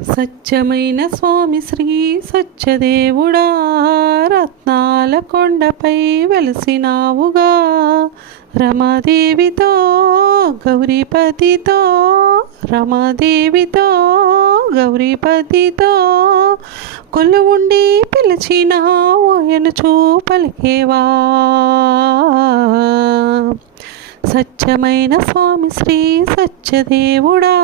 సత్యమైన స్వామి శ్రీ సత్యదేవుడా రత్నాల కొండపై వెలిసినావుగా. రమాదేవితో గౌరీపతితో రమాదేవితో గౌరీపతితో కొలువుండి పిలిచినావు ఓయనుచూ పలికేవా. సత్యమైన స్వామి శ్రీ సత్యదేవుడా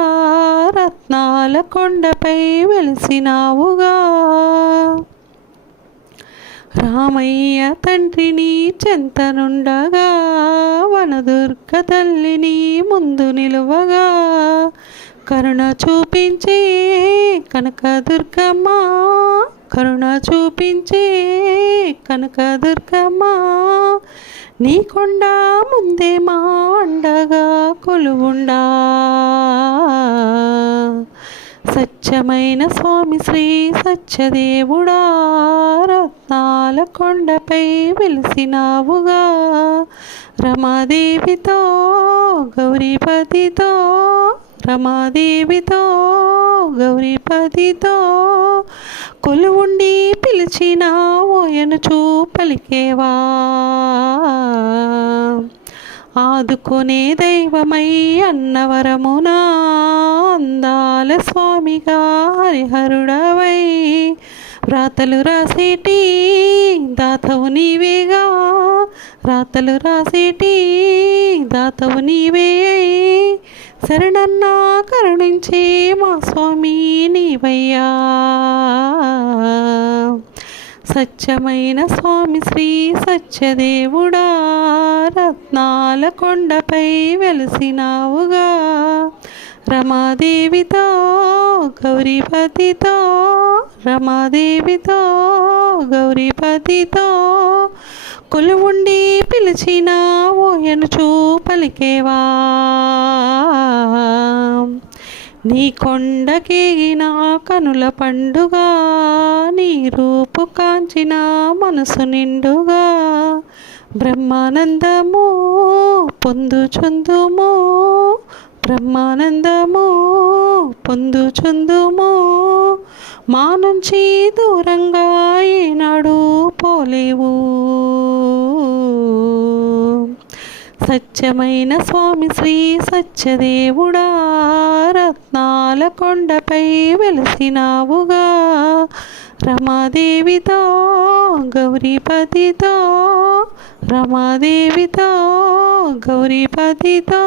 రత్నాల కొండపై వెలిసినావుగా. రామయ్య తండ్రిని చెంతనుండగా వనదుర్గ తల్లిని ముందు నిలువగా. కరుణ చూపించే కనకదుర్గమ్మ కరుణ చూపించే కనకదుర్గమ్మ నీ కొండ ముందే మా అండగా కొలువుండా. సత్యమైన స్వామి శ్రీ సత్యదేవుడా రత్నాల కొండపై వెలిసినావుగా. రమాదేవితో గౌరీపతితో రమాదేవితో గౌరీపతితో కొలువుండి పిలిచినావు ఓయనుచూ పలికేవా. ఆదుకునే దైవమై అన్నవరమునా అందాల స్వామిగా హరిహరుడవై. రాతలు రాసేటి దాతవు నీవేగా రాతలు రాసేటి దాతవు నీవే. శరణన్నా కరుణించే మా స్వామి నీవయ్యా. సత్యమైన స్వామి శ్రీ సత్యదేవుడా. రత్నాల కొండపై వెలిసినావుగా. రమాదేవితో గౌరీపతితో రమాదేవితో గౌరీపతితో కొలువుండి పిలిచినావు ఓయనుచూ పలికేవా. నీ కొండకేగిన కనుల పండుగ నీ రూపు కాంచిన మనసు నిండుగా. బ్రహ్మానందము పొందుచుందుము. బ్రహ్మానందము పొందుచుందుము. మా నుంచి దూరంగా ఈనాడు పోలేవు. సత్యమైన స్వామి శ్రీ సత్యదేవుడా రత్నాల కొండపై వెలిసినావుగా. రమాదేవితో గౌరీపతితో రమాదేవితో గౌరీపతితో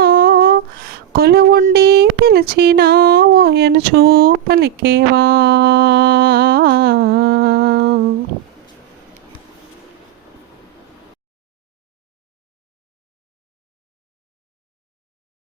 కొలువుండి పిలిచినా ఓయను పలికేవా?